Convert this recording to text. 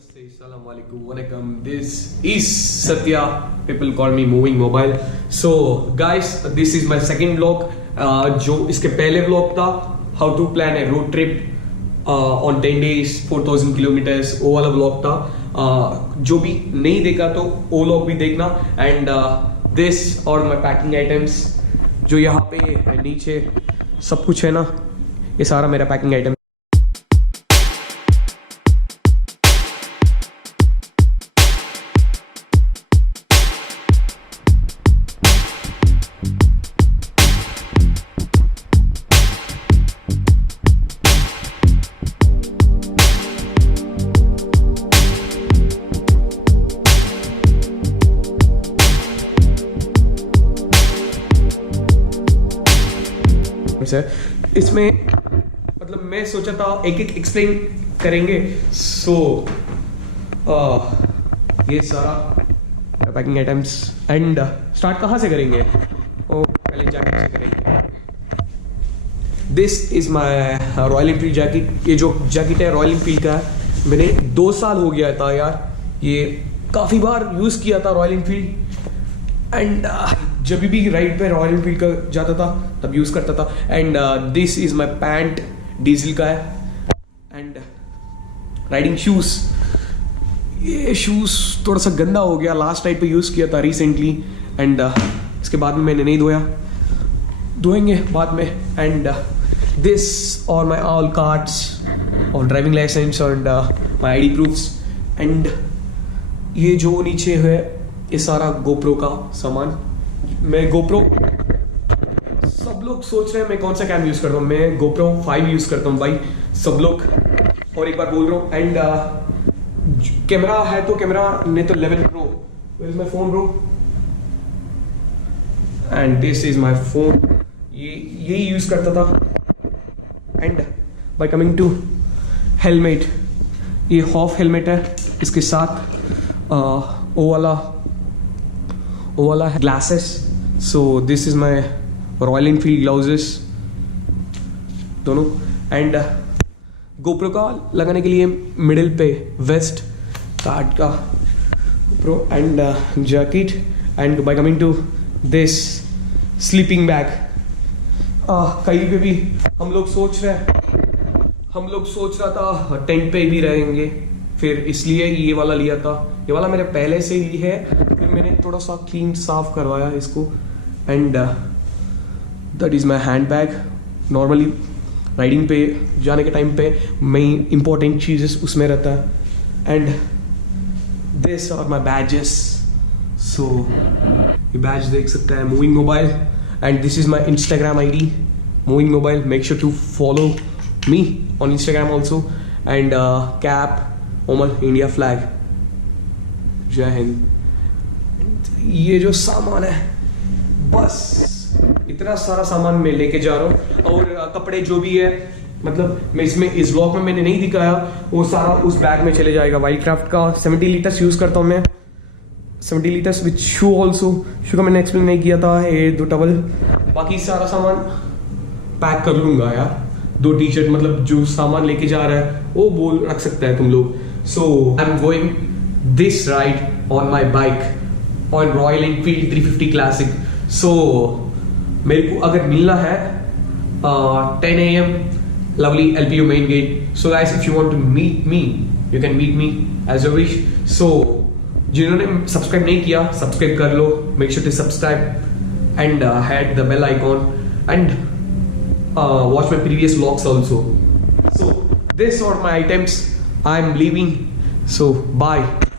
Namaste, Assalamu alaikum, Walaikum. This is Satya. People call me moving mobile. So guys, this is my second vlog. जो इसके पहले vlog था how to plan a road trip on 10 days 4000 kilometers, वो वाला vlog था. जो भी नहीं देखा तो वो vlog भी देखना. And this और my packing items जो यहाँ पे नीचे सब कुछ है ना, ये सारा मेरा packing item. इसमें मतलब मैं सोचा था एक एक एक्सप्लेन करेंगे. सो ये सारा पैकिंग आइटम्स. एंड स्टार्ट कहाँ से करेंगे? पहले जैकेट से करेंगे. This is my royal Enfield jacket. ये जो जैकेट है रॉयल एनफील्ड का है. मैंने 2 साल हो गया था यार, ये काफ़ी बार यूज़ किया था रॉयल एनफील्ड. एंड जब भी राइड पे रॉयल एनफील्ड का जाता था तब यूज़ करता था. And this is my pant, diesel का है. एंड राइडिंग शूज़, ये शूज़ थोड़ा सा गंदा हो गया, लास्ट राइड पे यूज़ किया था रिसेंटली. एंड इसके बाद में मैंने नहीं धोया, धोएंगे बाद में. एंड दिस और माई ऑल कार्ड्स और driving licence and my ID proofs. And ये जो नीचे है ये सारा गोप्रो का सामान. मैं गोप्रो, सब लोग सोच रहे हैं मैं कौन सा कैम यूज़ करता हूँ. मैं गोप्रो 5 यूज़ करता हूँ भाई, सब लोग. और एक बार बोल रहा हूँ. एंड कैमरा है तो कैमरा नहीं तो 11 Pro. Where is my phone bro? And this is my phone. यही यूज़ करता था. And by coming to helmet, ये हॉफ हेलमेट है. इसके साथ वो वाला है glasses. So this is my Royal Enfield gloves दोनों. एंड गोप्रो का लगाने के लिए मिडिल पे वेस्ट कार्ड का GoPro and jacket. And by coming to this sleeping bag. कहीं पे भी हम लोग सोच रहा था टेंट पे भी रहेंगे, फिर इसलिए ये वाला लिया था. ये वाला मेरे पहले से ही है, फिर मैंने थोड़ा सा क्लीन साफ करवाया इसको. And that is my hand bag. Normally riding पे जाने के टाइम पे मेन इंपॉर्टेंट चीज़ेस उसमें रहता है. And this are my badges. So ये बैज देख सकते हैं, moving mobile. And this is my Instagram ID, moving mobile. Make sure to follow me on Instagram also. And cap, ओमल इंडिया फ्लैग, जय हिंद. ये जो सामान है, बस इतना सारा सामान मैं लेके जा रहा हूँ. और कपड़े जो भी है, मतलब मैं इसमें इस व्लॉग में मैंने नहीं दिखाया, वो सारा उस बैग में चले जाएगा. वाइल्ड क्राफ्ट का 70 लीटर्स यूज़ करता हूँ मैं, 70 लीटर्स विथ शू ऑल्सो. शू का मैंने एक्सप्लेन नहीं किया था. ये 2 टवल, बाकी सारा सामान पैक कर लूँगा यार. 2 टी-शर्ट, मतलब जो सामान लेके जा रहा है वो बोल रख सकता है तुम लोग. So I am going this ride on my bike on Royal Enfield 350 classic. So मेरे को अगर मिलना है 10 AM Lovely LPU main gate. So guys, if you want to meet me you can meet me as a wish. So जिन्होंने subscribe नहीं किया subscribe कर लो. Make sure to subscribe and hit the bell icon and watch my previous vlogs also. So this are my items. I'm leaving. So bye.